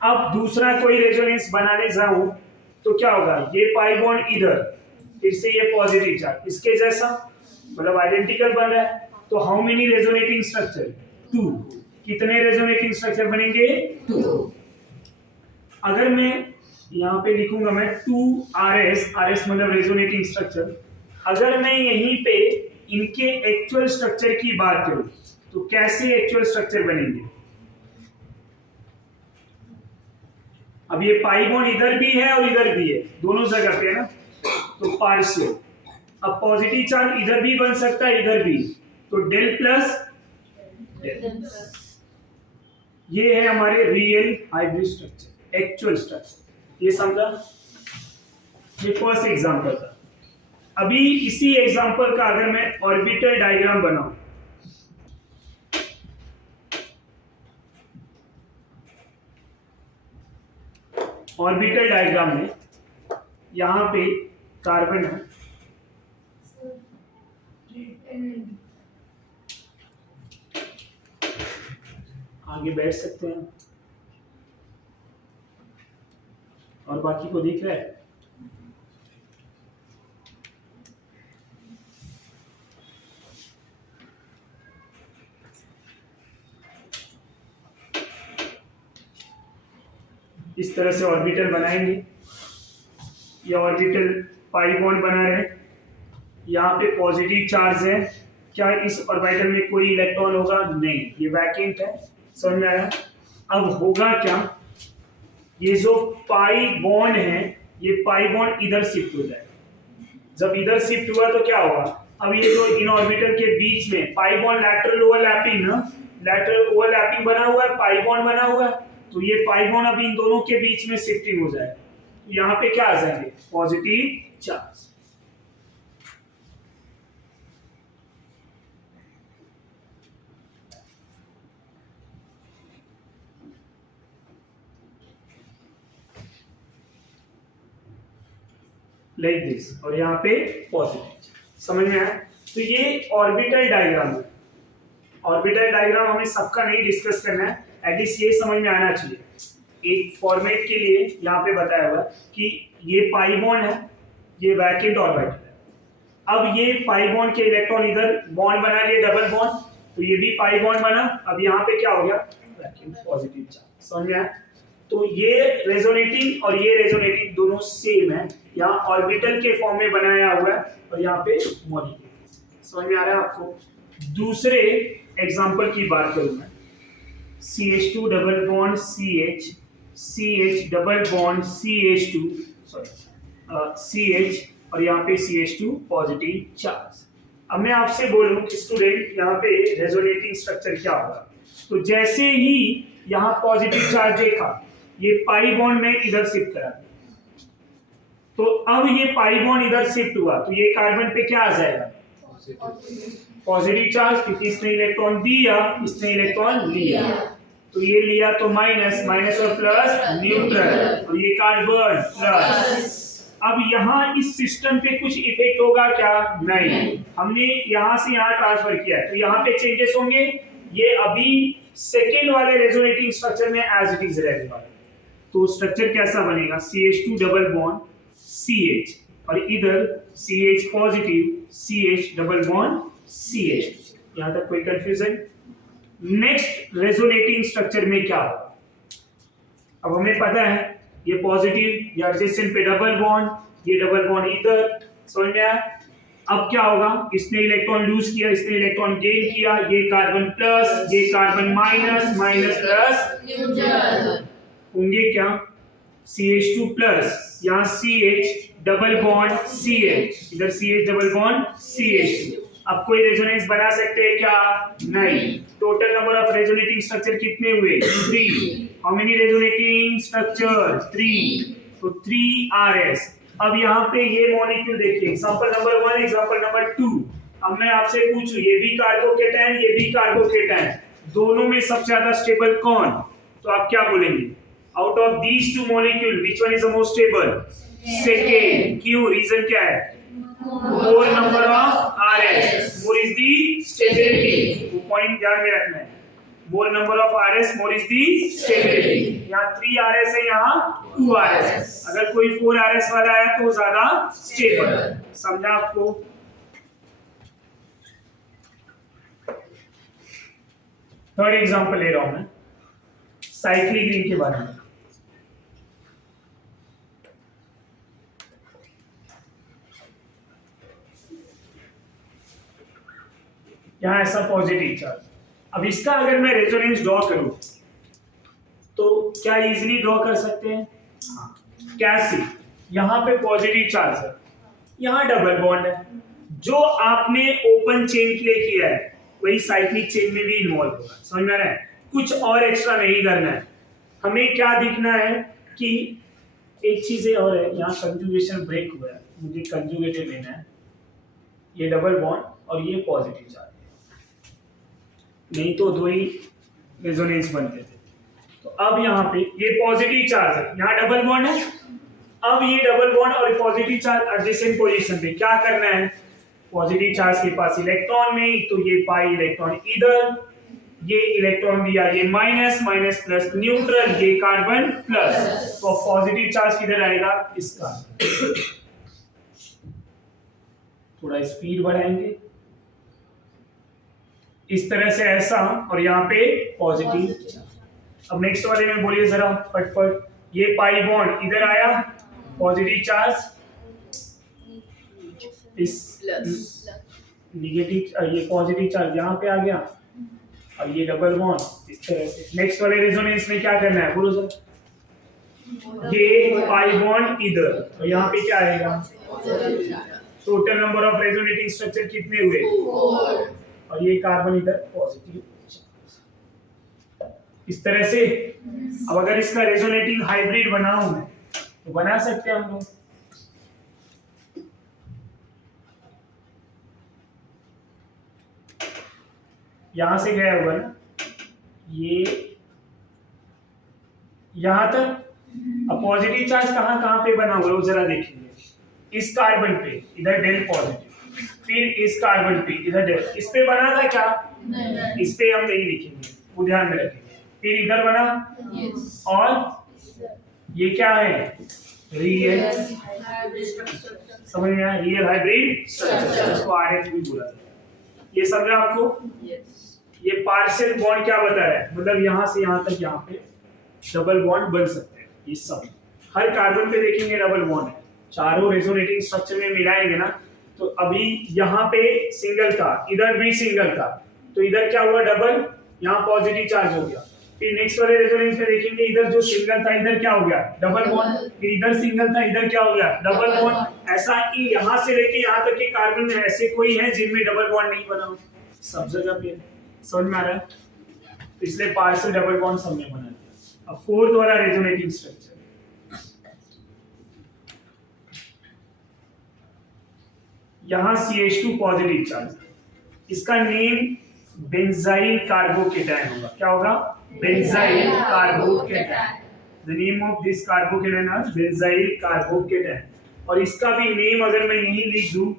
अब दूसरा कोई रेजोनेंस बनाने जाऊं तो क्या होगा? ये पाई बॉन्ड इधर, फिर से ये पॉजिटिव चार्ज, इसके जैसा, मतलब आइडेंटिकल बन रहा है। तो हाउ मेनी रेजोनेटिंग स्ट्रक्चर? 2। कितने रेजोनेटिंग स्ट्रक्चर बनेंगे? 2। अगर मैं यहाँ पे लिखूंगा मैं 2RS, RS मतलब रेजोनेटिंग स्ट्रक्चर। अगर मैं यहीं पे इनके एक्चुअल स्ट्रक्चर की बात करूं तो कैसे एक्चुअल स्ट्रक्चर बनेंगे? अब ये पाई बॉन्ड इधर भी है और इधर भी है, दोनों जगह पे है ना, तो पार्शियल। अब पॉजिटिव चार्ज इधर भी बन सकता है इधर भी, तो डेल प्लस डेल। ये है हमारे real hybrid structure, actual structure. ये समझा? ये फर्स्ट एग्जांपल था। अभी इसी एग्जांपल का अगर मैं ऑर्बिटल डायग्राम बनाऊं, ऑर्बिटल डायग्राम में यहां पे कार्बन है, आगे बैठ सकते हैं, और बाकी को दिख रहा है? इस तरह से ऑर्बिटल बनाएंगे। ये ऑर्बिटल पाई बॉन्ड बना रहे, यहाँ पे पॉजिटिव चार्ज है। क्या इस ऑर्बिटल में कोई इलेक्ट्रॉन होगा? नहीं, ये वैकेंट है। समझ में आया? अब होगा क्या, ये जो पाई बॉन्ड है, ये पाई बॉन्ड इधर शिफ्ट हो जाएगा। जब इधर शिफ्ट हुआ तो क्या होगा, अब ये जो इन ऑर्बिटल के बीच में पाई बॉन्ड लैटरल ओवरलैपिंग ना, लैटरल ओवरलैपिंग बना हुआ है, पाई बॉन्ड बना हुआ है, तो ये पाई बॉन्ड अभी इन दोनों के बीच में शिफ्टिंग हो जाएगा। तो यहाँ पे क्या आ जाएंगे? Positive charge. लाइक दिस, और यहाँ पे पॉजिटिव। समझ में आया? तो ये ऑर्बिटल डायग्राम है। ऑर्बिटल डायग्राम हमें सबका नहीं डिस्कस करना है, एटलीस्ट ये समझ में आना चाहिए। एक फॉर्मेट के लिए यहाँ पे बताया हुआ कि ये पाई बॉन्ड है, ये वैकेंट ऑर्बिटल है। अब ये पाई बॉन्ड के इलेक्ट्रॉन इधर बॉन्ड बना लिए, डबल बॉन्ड, तो ये भी पाई बॉन्ड बना। अब यहाँ पे क्या हो गया? Vacant positive charge. समझ में आया? तो ये रेजोनेटिंग और ये रेजोनेटिंग दोनों सेम है। यहाँ ऑर्बिटल के फॉर्म में बनाया हुआ है और यहाँ पे मॉलिक्यूल। समझ में आ रहा है आपको? दूसरे एग्जांपल की बात करूं मैं, CH2 double bond CH, CH double bond CH2, CH, और यहाँ पे CH2 पॉजिटिव चार्ज। अब मैं आपसे बोलूं कि स्टूडेंट यहाँ पे रेजोनेटिंग स्ट्रक्चर क्या होगा, तो जैसे ही यहाँ पॉजिटिव चार्ज देखा, ये पाई बॉन्ड में इधर शिफ्ट करा, तो अब ये पाई बॉन्ड इधर शिफ्ट हुआ, तो ये कार्बन पे क्या आ जाएगा? पॉजिटिव चार्ज, क्योंकि इसने इलेक्ट्रॉन दिया, इसने इलेक्ट्रॉन लिया, तो ये लिया तो माइनस, माइनस और प्लस न्यूट्रल, और ये कार्बन प्लस। अब यहाँ इस सिस्टम पे कुछ इफेक्ट होगा क्या? नहीं, हमने यहाँ से यहाँ ट्रांसफर किया है, तो यहाँ पे चेंजेस होंगे। ये अभी सेकेंड वाले रेजोनेटिंग स्ट्रक्चर में एज इट इज रहने वाला है। तो स्ट्रक्चर कैसा बनेगा? CH2 डबल बॉन्ड CH, और इधर CH positive, CH double bond CH। यहां तक कोई कंफ्यूजन? नेक्स्ट रेजोनेटिंग स्ट्रक्चर में क्या होगा? अब हमें पता है ये पॉजिटिव, ये एडजेसेंट पे डबल बॉन्ड, ये डबल बॉन्ड इधर। समझ में आया? अब क्या होगा? इसने इलेक्ट्रॉन लूज किया, इसने इलेक्ट्रॉन गेन किया, ये कार्बन प्लस, ये carbon minus, minus plus neutral होंगे क्या? CH2 प्लस, यहाँ CH डबल बॉन्ड CH, इधर CH डबल बॉन्ड CH। अब कोई रेजोनेंस बना सकते हैं क्या? नहीं। Total number of resonating structure कितने हुए? 3। How many resonating structure? 3। तो 3RS। अब यहाँ पे ये मॉलिक्यूल देखिए, एग्जांपल नंबर 1, एग्जांपल नंबर 2। अब मैं आपसे पूछूं, ये भी कार्बोकेटायन, ये भी कार्बोकेटायन, दोनों में सबसे ज्यादा स्टेबल कौन? तो आप क्या बोलेंगे? Out of these two molecules, which one is the most stable? Second. Q. Reason क्या है? More number of RS. More is the stability. वो point ध्यान में रखना है। More number of RS, more is the stability. यहाँ 3RS है, यहाँ 2RS है। अगर कोई 4RS वाला है तो ज्यादा स्टेबल। समझा आपको? थर्ड एग्जांपल ले रहा हूं मैं, साइक्लिक रिंग के बारे में। यहाँ ऐसा पॉजिटिव चार्ज। अब इसका अगर मैं रेजोनेंस ड्रॉ करूं तो क्या इजीली ड्रॉ कर सकते हैं? हाँ, कैसे? यहाँ पे पॉजिटिव चार्ज है, यहाँ डबल बॉन्ड है। जो आपने ओपन चेन के लिए किया है वही साइक्लिक चेन में भी इन्वॉल्व होगा। समझ में आ रहा है? कुछ और एक्स्ट्रा नहीं करना है। हमें क्या दिखना है कि एक चीज और है, यहाँ कंजुगेशन ब्रेक हुआ है, मुझे कंजुगेटेड लेना है। ये डबल बॉन्ड और ये पॉजिटिव चार्ज, नहीं तो दो ही रेजोनेंस बनते थे। तो अब यहाँ पे ये पॉजिटिव चार्ज है, यहाँ डबल बॉन्ड है। अब ये डबल बॉन्ड और पॉजिटिव चार्ज एडजेसेंट पोजीशन पे क्या करना है? पॉजिटिव चार्ज के पास इलेक्ट्रॉन नहीं, तो ये पाई इलेक्ट्रॉन इधर, ये इलेक्ट्रॉन दिया, ये माइनस माइनस प्लस न्यूट्रल, ये कार्बन प्लस। तो पॉजिटिव चार्ज किधर आएगा? इसका। थोड़ा स्पीड बढ़ाएंगे इस तरह से, ऐसा, और यहाँ पे पॉजिटिव। अब नेक्स्ट वाले में बोलिए जरा फटफट। ये पाई बॉन्ड इधर आया, पॉजिटिव चार्ज, इस निगेटिव, ये पॉजिटिव चार्ज यहाँ पे आ गया, और ये डबल बॉन्ड इस तरह से। नेक्स्ट वाले रेजोनेंस में क्या करना है बोलो सर? ये पाई बॉन्ड इधर, तो यहाँ पे क्या आएगा? Total number of resonating structure कितने हुए? 4। और ये कार्बन इधर पॉजिटिव, इस तरह से। अब अगर इसका रेजोनेटिंग हाइब्रिड बनाऊं मैं, तो बना सकते हैं हम लोग। यहां से गया होगा ना ये यहां तक। अब पॉजिटिव चार्ज कहां कहां पे बना हुआ है वो जरा देखेंगे। इस कार्बन पे इधर डेल पॉजिटिव, फिर इस कार्बन पे इधर डेल। इस पे बना था क्या? नहीं। इस पे हम नहीं लिखेंगे, वो ध्यान में रखेंगे। फिर इधर बना, Yes. और ये क्या है? रियल। समझ में आया? रियल हाइब्रिड स्ट्रक्चर, इसको आरएच भी बोला जाता है। ये समझा आपको? ये पार्शियल बॉन्ड क्या बता रहा है? मतलब यहाँ से यहाँ तक यहाँ पे डबल बॉन्ड बन सकते हैं। ये सब हर कार्बन पे देखेंगे डबल बॉन्ड है। चारों रेजोनेटिंग स्ट्रक्चर में मिलाएंगे ना, तो अभी यहाँ पे सिंगल था, इधर भी सिंगल था, तो इधर क्या हुआ? डबल, यहाँ पॉजिटिव चार्ज हो गया। फिर नेक्स्ट वाले रेजोनेंस में देखेंगे, इधर जो सिंगल था इधर क्या हो गया? Double bond. फिर इधर सिंगल था, इधर क्या हो गया? Double bond. ऐसा ही यहाँ से लेके यहाँ तक के कार्बन में ऐसे कोई है जिनमें डबल बॉन्ड नहीं बना? सब जगह पे। समझ में आ रहा है? इसलिए पार्शियल डबल बॉन्ड सब में बना दिया। अब फोर्थ वाला रेजोनेटिंग स्ट्रक्चर, यहाँ CH2 पॉजिटिव चार्ज, इसका नेम बेंजाइल कार्बोकेटाइन होगा। क्या होगा? Benzyl carbocation. The name of this carbocation is benzyl carbocation. और इसका भी नेम अगर मैं यही लिख दूं,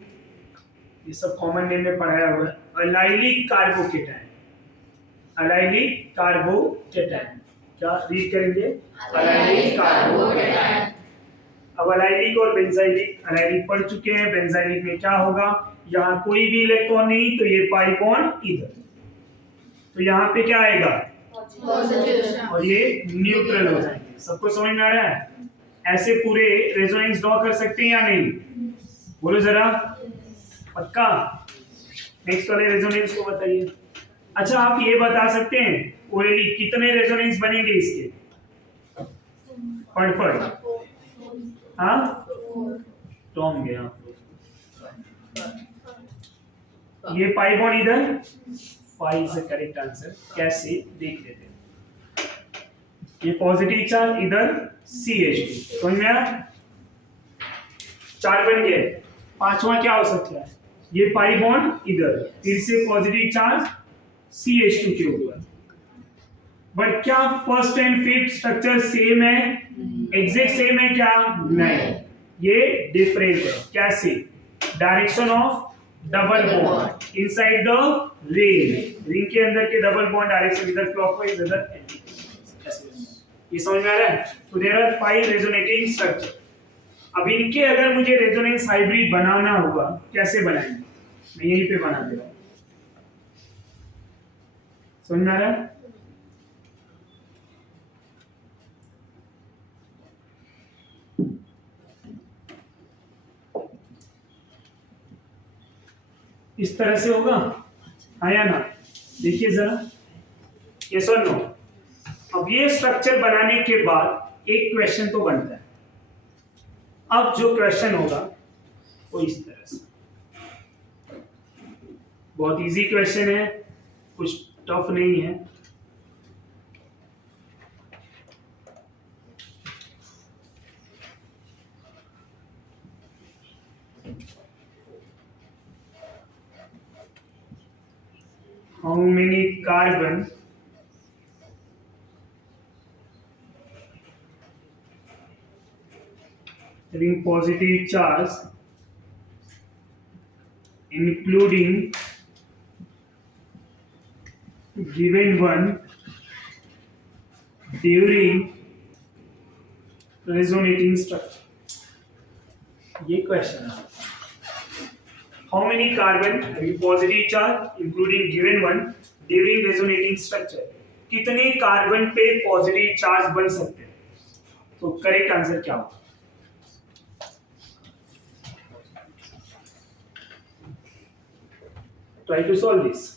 ये सब कॉमन नेम में पढ़ाया हुआ है, अलाइलिक कार्बोकेटाइन। अलाइलिक कार्बोकेटाइन, क्या रीड करेंगे? Allylic carbocation. अब अलाइलिक और बेंजाइलिक, अलाइलिक पढ़ चुके हैं। बेंजाइलिक में क्या होगा? यहाँ कोई भी इलेक्ट्रॉन नहीं, तो ये पाई बॉन्ड इधर, तो यहाँ पे क्या आएगा? Positive. और ये न्यूट्रल हो जाएंगे। सबको समझ में आ रहा है? ऐसे पूरे रेजोनेंस ड्रॉ कर सकते हैं या नहीं? बोलो जरा, पक्का? नेक्स्ट वाले रेजोनेंस को बताइए। अच्छा, आप ये बता सकते हैं ओरेली कितने रेजोनेंस बनेंगे इसके? फटाफट। हाँ, टॉम गया। ये पाई बॉन्ड इधर, 5 इज द करेक्ट आंसर। कैसे देख लेते हैं। ये पॉजिटिव चार्ज इधर CH2, समझ में आया? 4 बन गए। पांचवा क्या हो सकता है? ये पाई बॉन्ड इधर, फिर से पॉजिटिव चार्ज CH2 के ऊपर। बट क्या first and fifth structure same है? एग्जैक्ट सेम है क्या? नहीं, ये डिफरेंट है। कैसे? Direction of double bond inside the ring, ring के अंदर के डबल बॉन्ड डायरेक्शन इधर क्लॉकवाइज, इधर एंटी। ये समझ में आ रहा है? तो देयर आर 5 रेजोनेटिंग स्ट्रक्चर। अब इनके अगर मुझे रेजोनेंस हाइब्रिड बनाना होगा, कैसे बनाएंगे? मैं यहीं पे बना दे रहा हूं। समझ में आ रहा है? इस तरह से होगा, हाँ या ना? देखिए जरा, यस और नो। अब ये स्ट्रक्चर बनाने के बाद एक क्वेश्चन तो बनता है। अब जो क्वेश्चन होगा वो इस तरह से, बहुत इजी क्वेश्चन है, कुछ टफ नहीं है। How many carbon having positive charge, including given one, during resonating structure? ये क्वेश्चन है। How many carbon having positive charge, including given one, during resonating structure? कितने कार्बन पे पॉजिटिव चार्ज बन सकते हैं? तो करेक्ट आंसर क्या होगा? Try to solve this.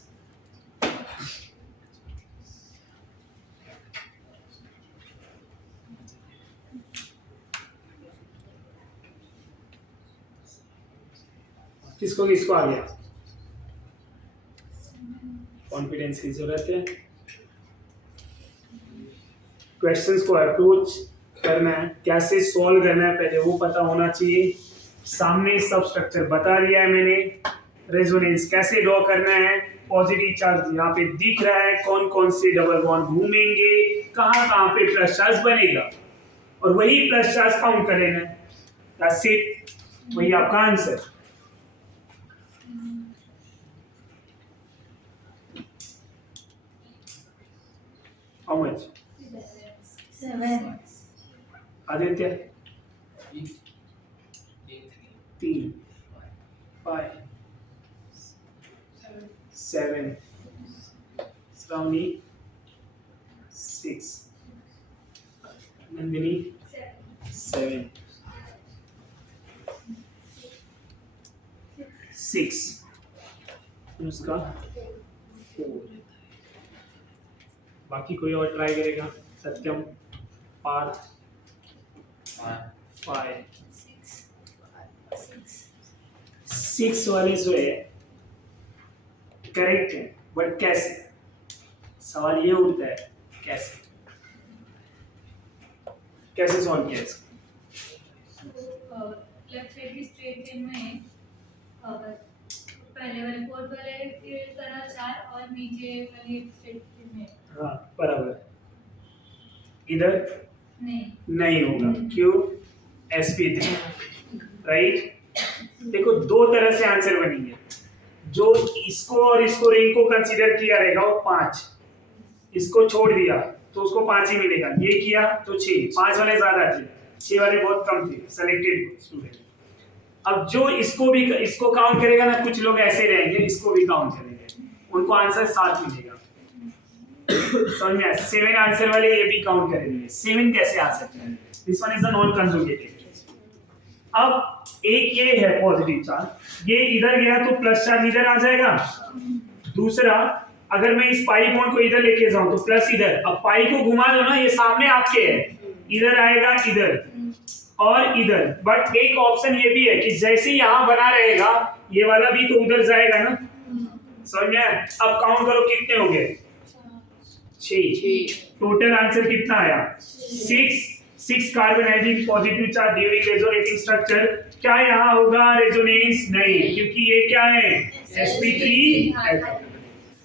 किसको किसको आ गया? कॉन्फिडेंस की जरूरत है। क्वेश्चंस को अप्रोच करना है, कैसे सॉल्व करना है पहले वो पता होना चाहिए। सामने सब स्ट्रक्चर बता दिया है मैंने। रेजोनेंस कैसे ड्रॉ करना है, पॉजिटिव चार्ज यहाँ पे दिख रहा है, कौन कौन से डबल बॉन्ड घूमेंगे, कहाँ कहाँ पे प्लस चार्ज बनेगा, और वही प्लस चार्ज काउंट कर लेना है। दैट्स इट, वही आपका answer. How much? 7. Aditya 3, 5, 7, Shravani 6, Nandini 7, 6, उसका 4। बाकी कोई और ट्राई करेगा? सत्यम, पार्थ 5, 6 वाले जो है करेक्ट है, बट कैसे? सवाल ये उठता है कैसे, कैसे सॉल्व किया इसको? लेफ्ट साइड की स्ट्रेट लाइन में पहले वाले फोर्थ वाले की तरह 4 और नीचे वाली स्ट्रेट लाइन में। हाँ बराबर। इधर नहीं होगा, क्यों? sp3, right. देखो दो तरह से आंसर बनेंगे। जो इसको और इसको रिंग को कंसीडर किया रहेगा वो 5, इसको छोड़ दिया तो उसको 5 ही मिलेगा। ये किया तो 6, 5 वाले ज्यादा थे, 6 वाले बहुत कम थे सेलेक्टेड स्टूडेंट। अब जो इसको काउंट करेगा ना, कुछ लोग ऐसे रहेंगे इसको भी काउंट करेंगे, उनको आंसर 7 मिलेगा। समझ में आया? 7 आंसर वाले ये भी काउंट करेंगे। 7 कैसे आ सकता है? This one is the non conjugative. अब एक ये है पॉजिटिव चार्ज, ये इधर गया तो प्लस चार्ज इधर आ जाएगा। दूसरा, अगर मैं इस पाई बॉन्ड को इधर लेके जाऊं तो प्लस इधर। अब पाई को घुमा दो ना, ये सामने आपके है, इधर आएगा इधर और इधर। बट एक ऑप्शन ये भी है कि जैसे यहाँ बना रहेगा ये वाला भी तो उधर जाएगा ना। समझ में आया? अब काउंट करो कितने हो गए? 6। टोटल आंसर कितना आया? 6 carbon having positive charge during resonating structure. क्या यहाँ होगा रेजोनेंस? नहीं, क्योंकि ये क्या है? sp3।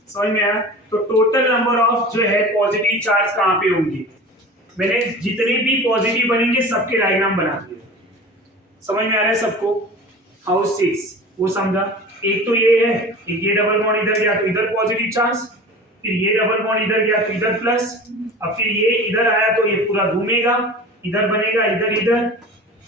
समझ में आया? तो टोटल नंबर ऑफ जो है पॉजिटिव चार्ज कहाँ पे होंगे? मैंने जितने भी पॉजिटिव बनेंगे सबके डायग्राम बना दिए। समझ में आ रहा है सबको? हाउ 6 वो समझा। एक तो ये है, एक ये डबल बॉन्ड इधर गया तो इधर पॉजिटिव चार्ज, फिर ये डबल बॉन्ड इधर गया तो इधर प्लस, अब फिर ये इधर आया तो ये पूरा घूमेगा, इधर बनेगा इधर इधर,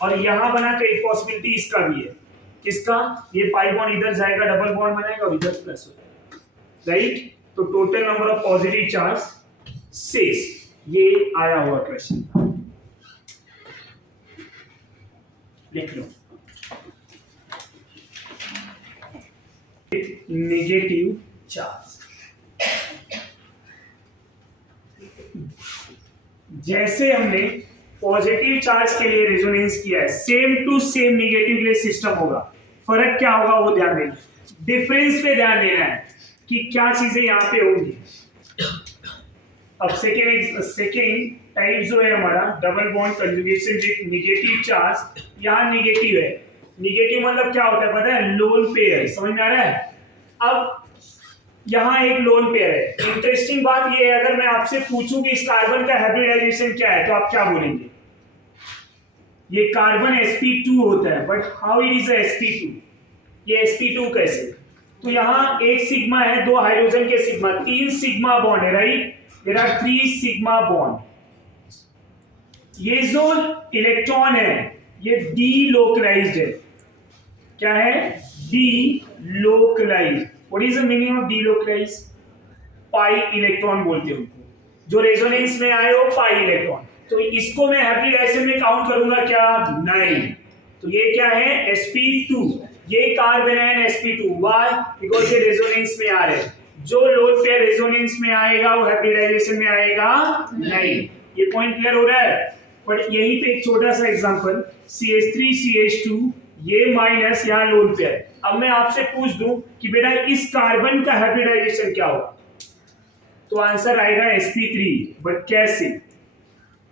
और यहाँ बना तो एक पॉसिबिलिटी इसका भी है। किसका? ये पाई बॉन्ड इधर जाएगा, डबल बॉन्ड बनेगा और इधर प्लस हो जाएगा, राइट। तो total number of positive charge 6, ये आया हुआ क्वेश्चन, लिख लो। नेगेटिव चार्ज, जैसे हमने पॉजिटिव चार्ज के लिए रेजोनेंस किया है, सेम टू सेम नेगेटिव के लिए सिस्टम होगा। फर्क क्या होगा वो ध्यान देना, डिफरेंस पे ध्यान देना है कि क्या चीजें यहाँ पे होंगी। अब सेकेंड टाइप जो है हमारा double bond conjugation with negative charge, यहाँ नेगेटिव है। नेगेटिव मतलब क्या होता है पता है, लोन पेयर, समझ में आ रहा है। अब यहाँ एक लोन पेयर है। इंटरेस्टिंग बात ये है, अगर मैं आपसे पूछूं कि इस कार्बन का हाइब्रिडाइजेशन क्या है तो आप क्या बोलेंगे? ये कार्बन sp2 होता है, but how it is sp2? ये sp2 कैसे? तो यहाँ एक सिग्मा है, दो हाइड्रोजन के सिग्मा, तीन सिग्मा बॉन्ड है, right? There are 3 sigma bond. ये जो इलेक्ट्रॉन है ये डीलोकलाइज्ड है। क्या है? Delocalised. What is the meaning of delocalised? Pi electron बोलते हैं उनको, जो रेजोनेंस में आए हो पाई इलेक्ट्रॉन। तो इसको मैं हाइब्रिडाइजेशन में काउंट करूंगा क्या? नहीं। तो ये क्या है? sp2। ये कार्बन है sp2। व्हाई? बिकॉज़ ये रेजोनेंस में आ रहे हैं। जो लोन पेयर रेजोनेंस में आएगा वो हाइब्रिडाइजेशन में आएगा नहीं। ये पॉइंट क्लियर हो रहा है? बट यहीं पे एक छोटा सा एग्जांपल, CH3 CH2, ये माइनस, यहाँ लोन पेयर। अब मैं आपसे पूछ दूं कि बेटा इस कार्बन का हाइब्रिडाइजेशन क्या होगा, तो आंसर आएगा sp3। बट कैसे?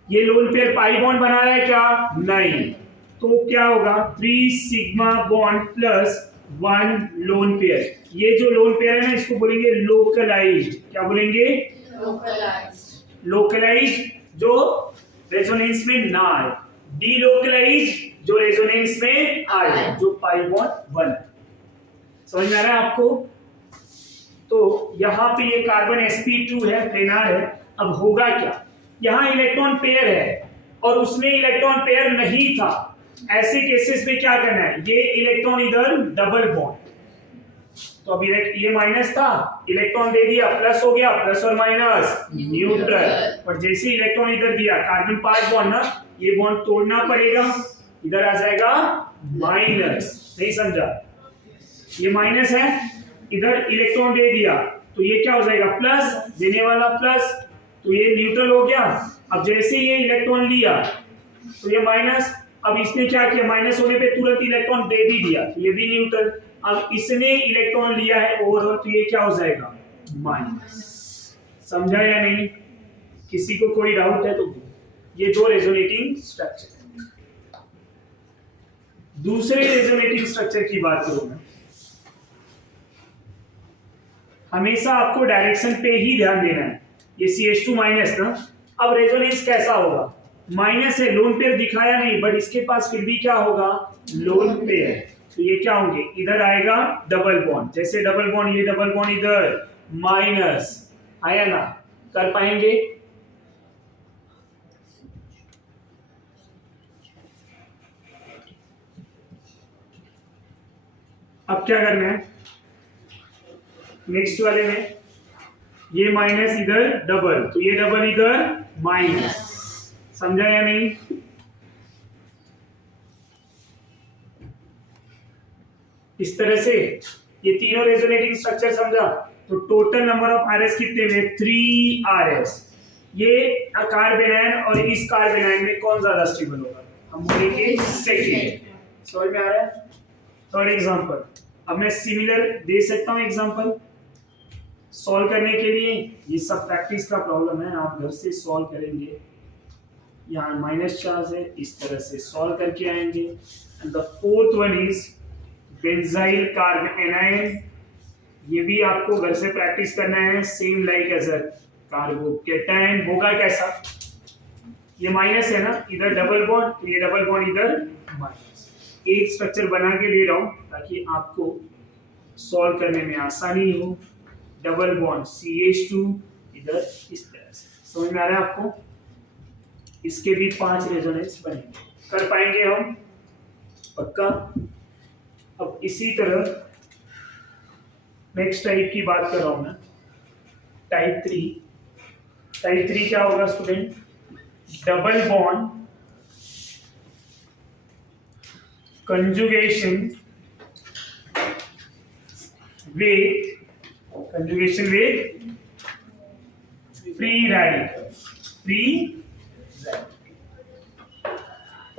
ये लोन पेयर पाई बॉन्ड बना रहा है क्या? नहीं। तो क्या होगा? 3 sigma bond plus 1 lone pair. ये जो लोन पेयर है ना इसको बोलेंगे लोकलाइज्ड। क्या बोलेंगे? लोकलाइज्ड। लोकलाइज्ड जो रेजोनेंस में ना आए, डीलोकलाइज्ड जो रेजोनेंस में आए, जो पाई बॉन्ड बने। समझ में आ रहा है आपको? तो यहाँ पे ये कार्बन sp2 है, प्लेनार है। अब होगा क्या? यहाँ इलेक्ट्रॉन पेयर है और उसमें इलेक्ट्रॉन पेयर नहीं था। ऐसे केसेस में क्या करना है? ये इलेक्ट्रॉन इधर डबल बॉन्ड, तो अब ये माइनस था, इलेक्ट्रॉन दे दिया, प्लस हो गया, प्लस और माइनस न्यूट्रल। पर जैसे इलेक्ट्रॉन इधर दिया, कार्बन पाई बॉन्ड ना, ये बॉन्ड तोड़ना पड़ेगा, इधर आ जाएगा माइनस। नहीं समझा? ये माइनस है, इधर इलेक्ट्रॉन दे दिया तो ये क्या हो जाएगा? प्लस, देने वाला प्लस, तो ये न्यूट्रल हो गया। अब जैसे ये इलेक्ट्रॉन लिया तो ये माइनस, अब इसने क्या किया? माइनस होने पे तुरंत इलेक्ट्रॉन दे भी दिया, तो ये भी न्यूट्रल। अब इसने इलेक्ट्रॉन लिया है ओवरऑल, तो ये क्या हो जाएगा? माइनस। समझा या नहीं? किसी को कोई डाउट है तो? ये दो रेजोनेटिंग स्ट्रक्चर। दूसरे रेजोनेटिंग स्ट्रक्चर की बात करूं मैं, हमेशा आपको डायरेक्शन पे ही ध्यान देना है। ये CH2 माइनस ना, अब रेजोनेंस कैसा होगा? माइनस है, लोन पेयर दिखाया नहीं, बट इसके पास फिर भी क्या होगा? Loan pair. तो ये क्या होंगे? इधर आएगा डबल बॉन्ड, जैसे डबल बॉन्ड, ये डबल बॉन्ड इधर माइनस आया ना, कर पाएंगे? अब क्या करना है नेक्स्ट वाले में? ये माइनस इधर डबल, तो ये डबल इधर माइनस। समझा या नहीं? इस तरह से ये तीनों रेजोनेटिंग स्ट्रक्चर समझा। तो टोटल नंबर ऑफ RS कितने हुए? 3 RS। ये कार्बेनाइन और इस कार्बेनाइन में कौन ज्यादा स्टेबल होगा? हम बोलेंगे सेकेंड। समझ में आ रहा है? थर्ड एग्जांपल, अब मैं सिमिलर दे सकता हूं एग्जांपल सॉल्व करने के लिए। ये सब प्रैक्टिस का प्रॉब्लम है, आप घर से सॉल्व करेंगे। यहाँ माइनस चार्ज है, इस तरह से सॉल्व करके आएंगे। And the fourth one is benzyl carbanion. ये भी आपको घर से प्रैक्टिस करना है, same like as a carbocation. होगा कैसा? ये माइनस है ना, इधर डबल बॉन्ड, तो ये डबल बॉन्ड इधर माइनस। एक स्ट्रक्चर बना के दे रहा हूं ताकि आपको सॉल्व करने में आसानी हो। डबल बॉन्ड CH2 इधर इस तरह से। समझ में आ रहा है आपको? इसके भी 5 रेजोनेंस बनेंगे। कर पाएंगे हम? पक्का? अब इसी तरह नेक्स्ट टाइप की बात कर रहा हूं मैं, टाइप 3। टाइप 3 क्या होगा student? Double bond conjugation with free radical.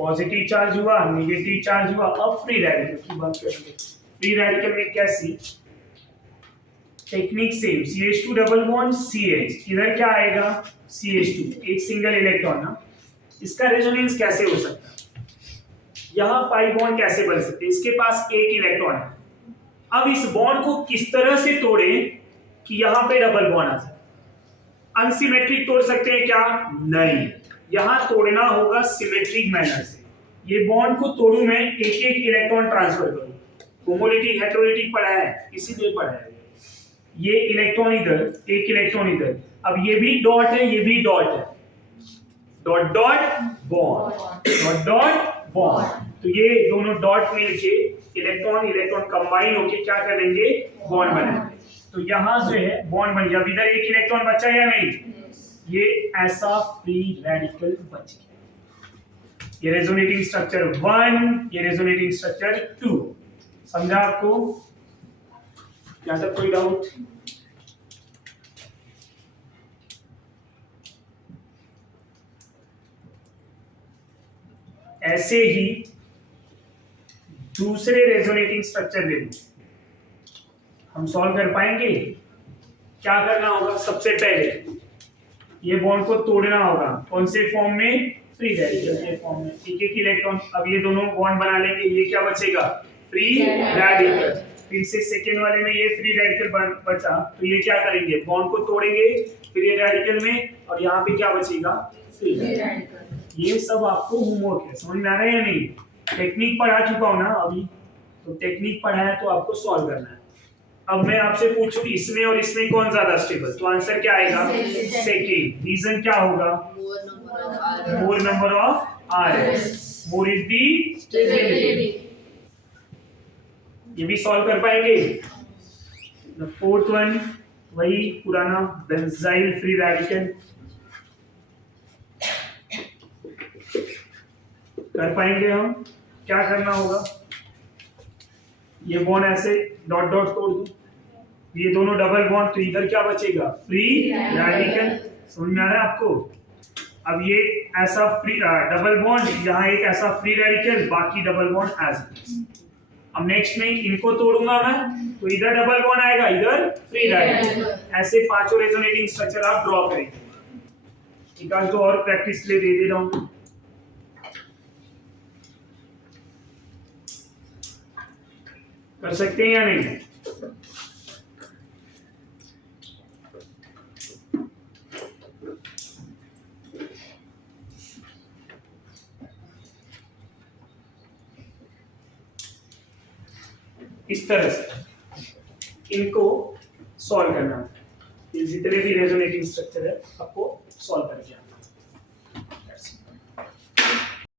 Positive charge हुआ, नेगेटिव चार्ज हुआ। अब फ्री रेडिकल की बात करेंगे। फ्री रेडिकल में कैसी technique same, CH2 double bond CH, इधर क्या आएगा CH2, एक सिंगल इलेक्ट्रॉन ना। इसका रेजोनेंस कैसे हो सकता है, यहाँ पाई बॉन्ड कैसे बन सकते हैं, इसके पास एक इलेक्ट्रॉन है। अब इस बॉन्ड को किस तरह से तोड़े कि यहाँ पे डबल बॉन्ड आ जाए। अनसिमेट्रिक तोड़ सकते हैं क्या, नहीं, यहां तोड़ना होगा सिमेट्रिक मैनर से। ये बॉन्ड को तोड़ू मैं, एक एक इलेक्ट्रॉन ट्रांसफर करूं। होमोलिटिक हेटेरोलिटिक पढ़ा है, इसीलिए पढ़ा है। ये इलेक्ट्रॉन इधर, एक इलेक्ट्रॉन इधर। अब ये भी डॉट है, ये भी डॉट है, dot dot bond, dot dot bond. तो ये दोनों डॉट मिलके इलेक्ट्रॉन इलेक्ट्रॉन कंबाइन होके क्या करेंगे, बॉन्ड बनाएंगे। तो यहां जो है बॉन्ड बन गया। अब इधर एक इलेक्ट्रॉन बचा या नहीं, ये ऐसा फ्री रेडिकल बच गया। ये रेजोनेटिंग स्ट्रक्चर 1, ये रेजोनेटिंग स्ट्रक्चर 2। समझा आपको, क्या तक कोई डाउट? ऐसे ही दूसरे रेजोनेटिंग स्ट्रक्चर ले लो, हम सॉल्व कर पाएंगे। क्या करना होगा, सबसे पहले ये बॉन्ड को तोड़ना होगा। कौन से फॉर्म में, फ्री रेडिकल के फॉर्म में, एक एक इलेक्ट्रॉन। अब ये दोनों बॉन्ड बना लेंगे, ये क्या बचेगा, फ्री रेडिकल। फिर से सेकेंड वाले में ये फ्री रेडिकल बचा, तो ये क्या करेंगे, बॉन्ड को तोड़ेंगे फ्री रेडिकल में, और यहाँ पे क्या बचेगा, फ्री रेडिकल। ये सब आपको होमवर्क है, समझ में आ रहा है या नहीं? टेक्निक पढ़ा चुका हूं ना अभी, तो टेक्निक पढ़ा है तो आपको सॉल्व करना है। अब मैं आपसे पूछूं इसमें और इसमें कौन ज्यादा स्टेबल, तो आंसर क्या आएगा, सेकंड। रीजन क्या होगा, मोर number of RS, more is the stability. ये भी सॉल्व कर पाएंगे। द फोर्थ वन, वही पुराना बेंजाइल फ्री रेडिकल, कर पाएंगे हम। क्या करना होगा, ये बॉन्ड ऐसे डॉट डॉट तोड़ दूं, ये दोनों डबल बॉन्ड, तो इधर क्या बचेगा, फ्री रेडिकल। समझ में आ रहा है आपको? अब ये ऐसा फ्री डबल बॉन्ड, यहाँ एक ऐसा फ्री रेडिकल, बाकी double bond as it is. अब नेक्स्ट में इनको तोड़ूंगा मैं, तो इधर डबल बॉन्ड आएगा, इधर फ्री रेडिकल। ऐसे पांचों रेजोनेटिंग स्ट्रक्चर आप ड्रॉ करेंगे। एक आध दो और प्रैक्टिस ले दे रहा हूं। कर सकते हैं या नहीं? इस तरह से इनको सॉल्व करना है। ये जितने भी रेजोनेटिंग स्ट्रक्चर है आपको सॉल्व करके आना है।